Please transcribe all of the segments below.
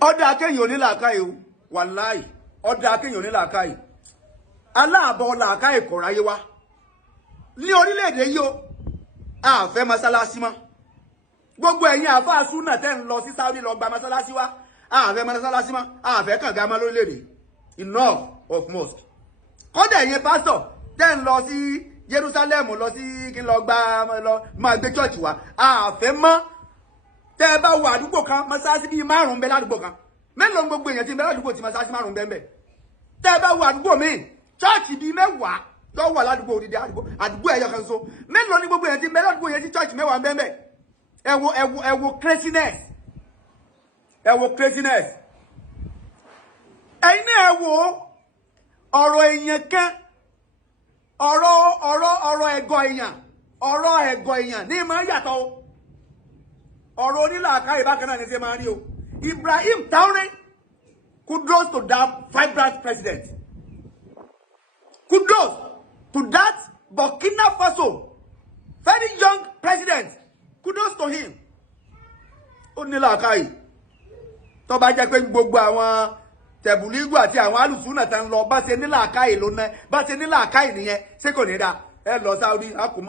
Ọ̀dà kéèyàn ò ní làákàyè o wàláì ọ̀dà kéèyàn ò ní làákàyè aláàbọ̀ làákàyè kò ráyé wá ní orílẹ̀-èdè yìí o a fẹ́ mọ́sálásí mọ́ gbogbo ẹ̀yin àfáà súnà tẹ́ ń lọ sí Saudi lọ gba mọ́sálásí wá a fẹ́ mọ́sálásí mọ́ a fẹ́ kànga mọ́ lórílẹ̀-èdè enough of mosque kódà ẹ̀yin pásítọ̀ tẹ́ ń lọ sí Jerusalem lọ sí kí n lọ gba lọ máa gbé church wá a fẹ́ mọ́ tẹ́ bá wà àdúgbò kan mọ́sálásí bíi 5 bẹ ládùúgbò kan mélòó gbogbo èèyàn tí ń bẹ ládùúgbò tí mọ́sálásí 5 bẹ ńbẹ̀ tẹ́ bá wà àdúgbò míì church bíi 10 ló wà ládùúgbò odidi àdúgbò ẹyọ kan so mélòó ni gbogbo èèyàn tí ń bẹ ládùúgbò yẹn tí church 10 ńbẹ̀ ẹ wo craziness ẹ̀yin náà ẹ wo ọ̀rọ̀ èèyàn kan ọ̀rọ̀ ẹ̀gọ́ èèyàn ní máa yàtọ̀ o ọ̀rọ̀ onílàákàyè bákan náà ní ṣe máa rí o Ibrahim Traoré kudos to that vibrant president kudos to that Burkina Faso very young president kudos to him onílàákàyè tó bá jẹ́ pé gbogbo àwọn tẹ̀bùlígù àti àwọn alùsùnà tán lọ bá ṣe nílàákàyè ló ná bá ṣe nílàákàyè nìyẹn ṣé kò ní dá ẹ lọ Saudi àkó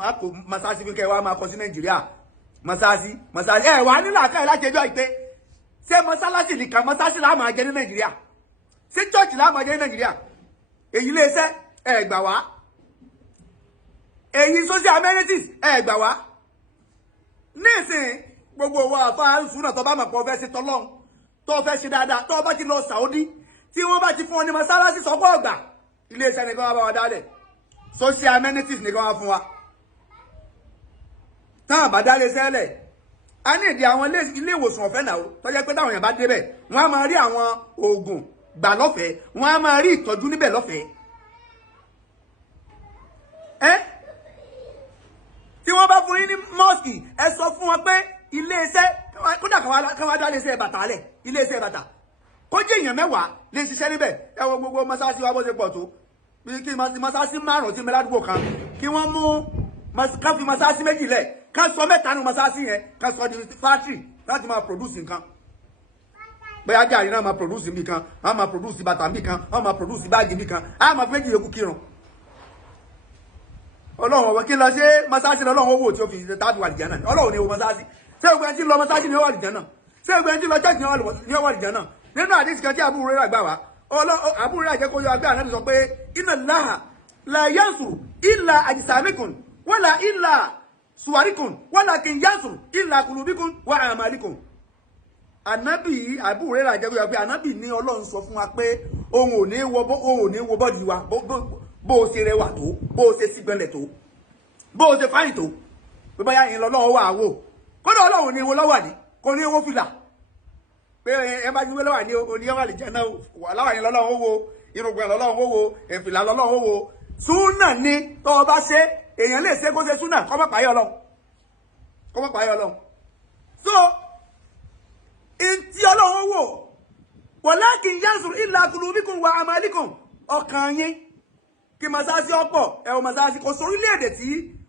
masasi fi kẹ́ wá máa kọ sí Nàìjíríà masasi ẹ wà nílàákàyè láti ẹjọ́ ìpè ṣé mọ́sálásì nìkan mọ́sálásì la máa jẹ ní Nàìjíríà ṣé church la máa jẹ ní Nàìjíríà èyí lè ṣe ẹ gbà wá èyí social amenities ẹ gbà wá nísìn gbogbo wa àfa alùsùnà tó bá mọ̀ pọ̀ fẹ́ ṣe tọ́lọ́run tó fẹ́ ṣe dáadáa tó bá ti lọ Saudi tí wọ́n bá ti fún ọ ní mọ́sálásí sọ́pọ̀ ọ̀gbà iléeṣẹ́ nìkan wá bá wa dálẹ̀ social amenities nìkan wá fún wa táwọn àbádálé sẹ́lẹ̀ a ní ìdí àwọn ilé ìwòsàn ọ̀fẹ́ náà tó jẹ́ pé táwọn èèyàn bá débẹ̀ wọ́n á máa rí àwọn oògùn gbà lọ́fẹ̀ẹ́ wọ́n á máa rí ìtọ́jú níbẹ̀ lọ́fẹ̀ẹ́ tí wọ́n bá fún yín ní mọ́ọ̀sì ẹ sọ fún wọn pé iléeṣẹ́ kódà kan wá dá iléeṣẹ́ bàtà lẹ̀ iléeṣẹ́ bàtà kó jẹ́ èèyàn 10 lè ṣiṣẹ́ níbẹ̀ ẹ wo gbogbo mọ́sáàsì wa bó ṣe pọ̀ tó bí kí mọ́sáàsì 5 tí mẹ́ládùúgbò kan kí wọ́n mú ká fi mọ́sáàsì 2 lẹ̀ ká sọ 3 nínú mọ́sáàsì yẹn ká sọ di factory láti máa produce nǹkan bóyá gàrí náà máa produce nbí kan á máa produce bàtà nbí kan á máa produce báàgì nbí kan á máa fẹ́ jìyẹ kú kírun ọlọ́run ọ̀wọ́ kí lọ ṣe mọ́sáàsì lọ́lọ́run owó tí ó fi tábì wà lìjẹ́ náà ọlọ́run ni owó mọ́sáàsì ṣé ogun ẹni tí lọ mọ́sáàsì ni ó wà lìjẹ́ náà ṣé ogun ẹni tí lọ church ni ó wà lìjẹ́ náà nínú àdéhùn kan tí àbúrò rẹ̀ gbà wá àbúrò rẹ̀ jẹ́ kó yọ agbára náà sọ pé inna Allaha la yansuru illa ajsamikum wala illa suwarikum walakin yansuru illa qulubikum wa a'malikum ànábì àbúrò rẹ̀ jẹ́ kó yọ pé ànábì ní ọlọ́run sọ fún wa pé òun ò ní wo bọ́dì wa bó o ṣe rẹwà tó bó o ṣe sígbẹ̀lẹ̀ tó bó o ṣe fáyìn tó pé báyà yín lọ́wọ́ wà wò kódà ọlọ́run ní wo lọ́wọ́ ní kò ní wo fìlà pé ẹ bá gbé lọ́wọ́ ní oníyẹ́wà lè jẹ́ náà wà láwà yín lọ́lọ́run wo irùngbọ̀n lọ́lọ́run wo ìfìlà lọ́lọ́run wo súnà ní tó o bá ṣe èèyàn lè ṣe kó ṣe súnà kọ́ mọ́ pààyàn ọlọ́run so ìtì ọlọ́run wò walakin yansur illa qulubikum wa a'malikum ọkàn yín kí masasi ọ̀pọ̀ ẹ̀wọ̀n masasi kò sórílẹ̀-èdè tí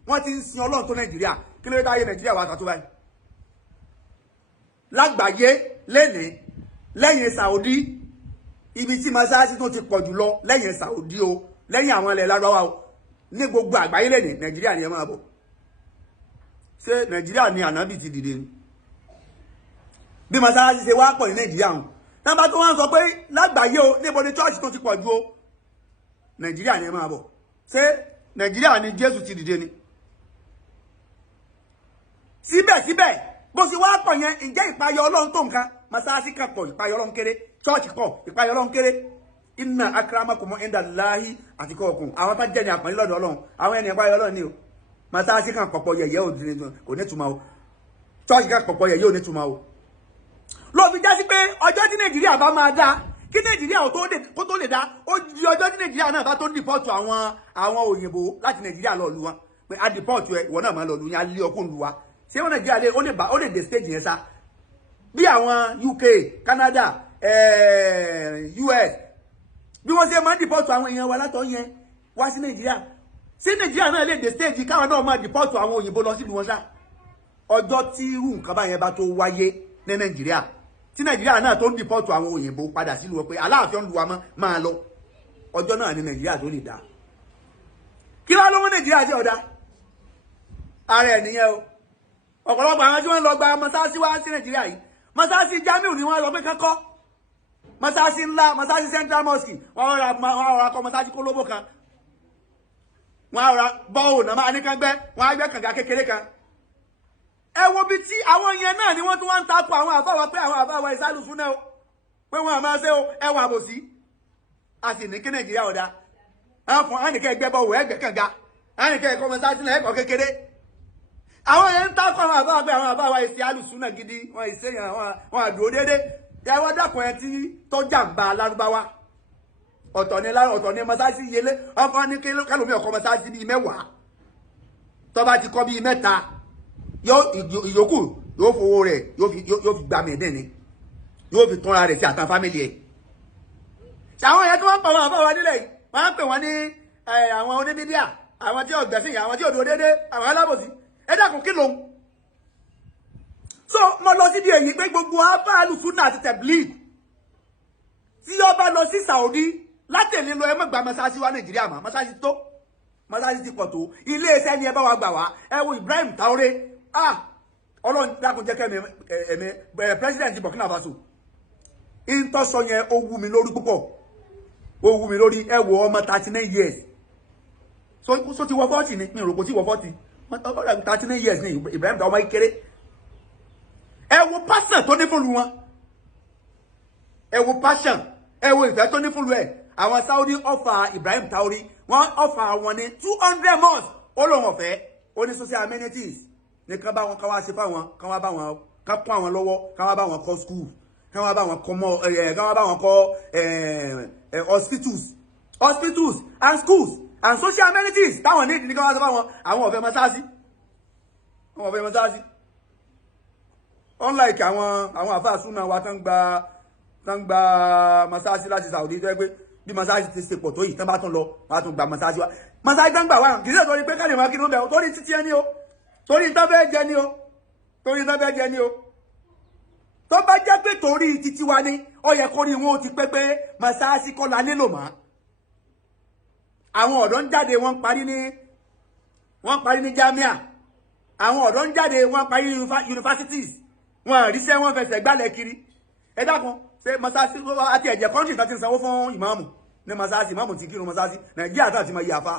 wọ́n ti ń sin ọlọ́run tó Nàìjíríà kí ló dé táyé Nàìjíríà wà tàtó báyìí lágbàáyé lẹ́nìí lẹ́yìn Saudi ibi tí masasi tó ti pọ̀ jùlọ lẹ́yìn Saudi o lẹ́yìn àwọn ilẹ̀ Lárúbáwá o ní gbogbo àgbáyé lẹ́nìí Nàìjíríà ni ẹ máa bọ̀ ṣé Nàìjíríà ni ànábì ti dìde ni bí masasi ṣe wá pọ̀ ní Nàìjíríà hàn tábà tó wọ́n sọ pé lágbàáyé o níbo ni church tó ti pọ̀ jù o Nàìjíríà ni ẹ máa bọ̀ ṣé Nàìjíríà ni Jésù ti dìde ni síbẹ̀síbẹ̀ bó ṣe wá pọ̀ yẹn ǹjẹ́ ìpayọ̀ Ọlọ́run tó nǹkan masáàsì kan pọ̀ ìpayọ̀ Ọlọ́run kéré chọ́ọ̀chì pọ̀ ìpayọ̀ Ọlọ́run kéré inna akramakum indallahi atqakum àwọn tá jẹ́ ní àpọ́nlé lọ́dọ̀ Ọlọ́run àwọn ẹni ìpayọ̀ Ọlọ́run ni o masáàsì kan pọ̀pọ̀ yẹ̀yẹ́ ò ní túmọ̀ o chọ́ọ̀chì kan pọ̀pọ̀ yẹ̀yẹ́ ò ní túmọ̀ o ló fi já sí pé ọjọ́ tí Nàìjíríà bá máa dá kí Nàìjíríà kó tó lè dá ó di ọjọ́ tí Nàìjíríà náà bá tó dìpọ́tù àwọn òyìnbó láti Nàìjíríà lọ lu wọn pé a dìpọ́tù ẹ ìwọ náà máa lọ lu yẹn á lé ọkùn lu wa ṣé wọn Nàìjíríà lé ó lè dé stage yẹn sá bí àwọn UK Canada US bí wọ́n ṣe máa dìpọ́tù àwọn èèyàn wa látọ̀ yẹn wá sí Nàìjíríà ṣé Nàìjíríà náà lè dé stage káwọn náà máa dìpọ́tù àwọn òyìnbó lọ sílùú wọn sá ọjọ́ tí irú nǹkan báyẹn bá tó wáyé ní Nàìjíríà tí Nàìjíríà náà tó ń dìpọ́tù àwọn òyìnbó padà sílùú pé Aláàfin lu wa máa lọ ọjọ́ náà ní Nàìjíríà tó lè dá kí wá ló mú Nàìjíríà jẹ́ ọ̀dá ààrẹ nìyẹn o ọ̀pọ̀lọpọ̀ àwọn tí wọ́n lọ gba mọ́sáàsì wá sí Nàìjíríà yìí mọ́sáàsì Jamiu ni wọ́n lọ pé kankọ́ mọ́sáàsì ńlá mọ́sáàsì Central Mosque wọ́n rọra kọ́ mọ́sáàsì kólóbó kan wọ́n rọra bọ́ọ̀ náà máa ní kan gbẹ́ wọ́n á gbẹ́ kànga kékeré kan ẹ wo bí tí àwọn yẹn náà ni wọ́n tún wá ń takò àwọn àfáwà pé àwọn àfáwà ìsálù súnà o pé wọ́n àmọ́ ṣe o ẹwà àbòsí a sì ní kí Nàìjíríà ọ̀dà ànìkẹ́ ẹgbẹ́ bọ̀ wọ ẹgbẹ́ kànga ànìkẹ́ ẹ̀kọ́ mọ́sáàsì náà ẹ̀kọ́ kékeré àwọn yẹn ń takò àwọn àfáwà pé àwọn àfáwà ìsálù súnà gidi wọn ìṣèyàn wọn àdúró déédé ẹ wọ́n dàpọ̀ ẹ tí tọ́jà gba Lárúbáwá ọ̀tọ̀ ni mọ́sáàsì yẹlé ọkọ ní kálómi ọkọ mọ́sáàsì bíi mẹ́wàá tó bá ti kọ́ bíi mẹ́ta ìyókù yóò fowó rẹ̀ yóò fi gbà mẹ́ẹ̀dẹ́ ni yóò fi tọ́ra rẹ̀ sí àtàn fámìlì ẹ̀ ṣàwọn yẹn tí wọ́n ń pa wọn àbáwọ̀ nílẹ̀ yìí wọ́n á pè wọ́n ní àwọn oníbíbíà àwọn tí ọ̀gbẹ̀sìn àwọn tí òdò déédé àwọn alábòsí ẹ dákun kí lòun so mo lọ sí di èyí pé gbogbo abáàlù súnà àti tẹ̀blíìgì tí ó bá lọ sí Saudi látẹ̀lé lọ ẹ mọ̀ gba mọ́sáàsì wa Nàìjíríà mọ́ mọ́sáàsì tó mọ́sáàsì ti pọ̀ tó ilé iṣẹ́ ni ẹ bá wa gbà wá ẹ wo Ibrahim Traoré Ọlọ́run dákun jẹ́ kẹ́mi president Burkina Faso ìtọ́sọ yẹn ó wú mi lórí púpọ̀ ó wú mi lórí ẹ wo ọmọ 39 years so ti wọ 40 ni mi rò kò tí wọ 40 39 years ni Ibrahim Traoré kéré ẹ wo passion tó ní fúnlu wọn ẹ wo passion ẹ wo ìfẹ́ tó ní fúnlu ẹ àwọn Saudi offer Ibrahim Traoré wọ́n offer wọn ní 200 months ó lóun ọ̀fẹ́ ó ní social amenities ní kán bá wọn kán wá ṣe fáwọn kán wá bá wọn kán kún àwọn lọ́wọ́ kán wá bá wọn kọ́ school kán wá bá wọn kọ́ mọ́ kán wá bá wọn kọ́ hospitals and schools and social amenities táwọn ní ìdí ní kán wá ṣe fáwọn àwọn ọ̀fẹ́ mọ́sáàsì unlike àwọn àfáà súnà wa tán gba mọ́sáàsì láti Saudi tó yẹ pé bí mọ́sáàsì ti ṣe pọ̀ tó yìí tán bá tún lọ wọ́n á tún gba mọ́sáàsì wa mọ́sáàsì tán gbà wá kì í ṣe torí pé káàdì máa kí ló bẹ̀ torí títí ẹni o torí tán fẹ́ jẹ ni o torí tán fẹ́ jẹ ni o tó bá jẹ́ pé torí títí wa ni ó yẹ kó rí wọn ó ti pé pé mọ́sáàsì kọ́ la nílò mọ́ àwọn ọ̀dọ́ ń jáde wọ́n parí ní jamia àwọn ọ̀dọ́ ń jáde wọ́n parí universities wọ́n àríṣẹ́ wọ́n fẹsẹ̀ gbálẹ̀ kiri ẹ dákun ṣe mọ́sáàsì àti ẹ̀jẹ̀ kọ́ńtì tó ti ń sanwó fún ìmáàmù ní mọ́sáàsì ìmáàmù ti kírun mọ́sáàsì Nàìjíríà tó ti mọ iye àfa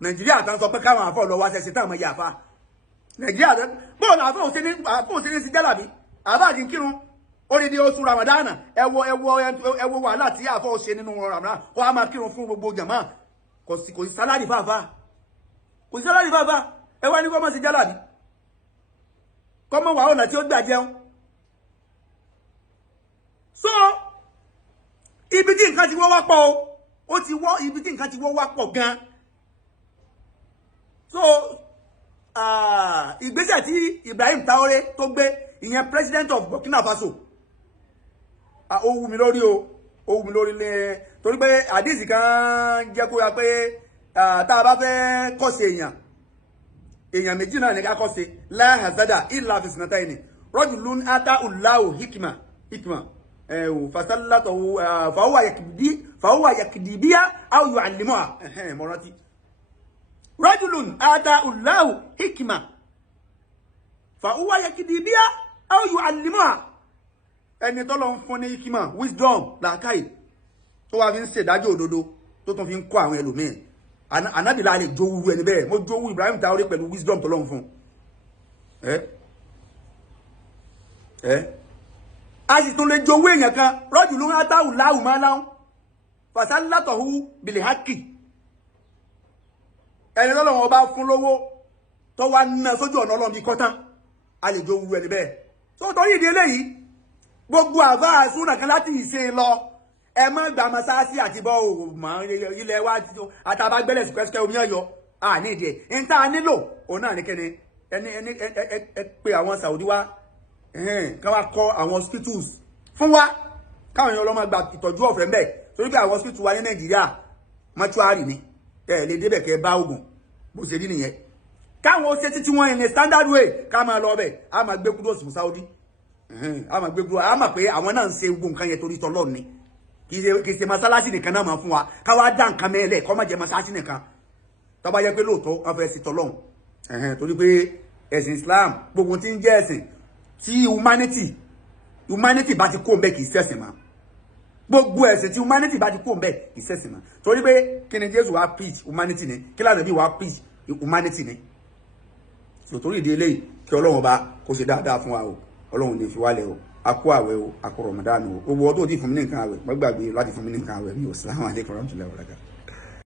Nàìjíríà tó ń sọ pé káwọn àfọ lọ wá ṣẹṣẹ táwọn mọ iye àfa Nàìjíríà tó bóòlù àfọ òsínì sí jálàbí àbá àti kírun odidi oṣù Ramadana ẹ wo wàhálà tí àfọ ṣe nínú Ramadan kó a máa kírun fún gbogbo jàmá kò sí sálárì fáfá ẹ wá ní kó mọ̀ sí jálàbí kọ́mọ̀ wà ọ̀nà tí ó gbà jẹun so ibi tí nǹkan ti wọ́ wá pọ̀ ó ti wọ́ ibi tí nǹkan ti wọ́ wá pọ̀ gan so ìgbésẹ̀ tí Ibrahim Traoré tó gbé ìyẹn president of Burkina Faso ó wù mí lórí ó wù mí lórí lé torí pé àdìsí kan jẹ́ kó ya pé tá a bá fẹ́ kọ́ṣe èèyàn méjì náà ní ká kọ́ṣe la hazada illa fi sinataini rajulun ata ullahu hikma fasallatahu fahuwa yakdibiya aw yuallimuha morati rajulun ata ullahu hikma fahuwa yakdibiya aw yuallimuha ẹni tọ́lọ́run fún ní hikma wisdom làákàyè tó wà fi ń ṣèdájọ́ òdodo tó tún fi ń kọ́ àwọn ẹlòmíín Ànábì la lè jowú ẹni bẹ́ẹ̀ mo jowú Ibrahim Traoré pẹ̀lú wisdom tọ́lọ́run fún a sì tún lè jowú èèyàn kan rajulun ata ullahu malan fasallatahu bil haqqi ẹni tọ́lọ́run ọba fún lówó tó wá ná sójú ọ̀nà Ọlọ́run bí kọ́tán a lè jowú ẹni bẹ́ẹ̀ tó torí ìdí eléyìí gbogbo àbá súnà kan láti ìṣe lọ ẹ má gba mọ́sáàsì àti bọ́ òmà ilẹ̀ wa àtàbágbẹ́lẹ̀ sùkẹ́sùkẹ́ omi ọ̀yọ́ ní ìdí ẹ̀ ń tá a nílò òun náà ní kẹ́ni ẹ pé àwọn Saudi wa ká wá kọ́ àwọn hospitals fún wa káwọn èèyàn ọlọ́mọ gba ìtọ́jú ọ̀fẹ́ mbẹ́ torí pé àwọn hospitals wa ní Nàìjíríà mọ́túárì ni ẹ lè débẹ̀ kẹ́ bá oògùn bó ṣe rí nìyẹn káwọn ó ṣe títí wọn in a standard way ká máa lọ ọbẹ̀ á máa gbé kúdòsì fún Saudi a máa gbé gbó a máa pé àwọn náà ń ṣe gbogbo nǹkan yẹn torí tọlọ́run ni kì í ṣe mọ́sálásí nìkan náà máa fún wa ká wá dá nǹkan mẹ́lẹ̀ kó má jẹ́ mọ́sálásí nìkan tó bá yẹ pé lóòótọ́ wọ́n fẹ́ sí tọlọ́run torí pé ẹ̀sìn Islam gbogbo tí ń jẹ́ ẹ̀sìn tí humanity bá ti kó mbẹ́ kì í ṣẹ̀sìn mọ́ gbogbo ẹ̀sìn tí humanity bá ti kó mbẹ́ kì í ṣẹ̀sìn mọ́ torí pé kí ni Jésù wá preach humanity ni kí lànà bí wá preach humanity ni torí ìdí eléyìí kí Ọlọ́run bá kó ṣe dáadáa fún wa o Ọlọ́run ní fi wálẹ̀ o akó àwẹ̀ o akó Ramadan o gbogbo ọdún tí fún mi ní nǹkan àwẹ̀ má gbàgbé láti fún mi ní nǹkan àwẹ̀ mi ò Assalamu alaikum warahmatullahi wabarakatuh.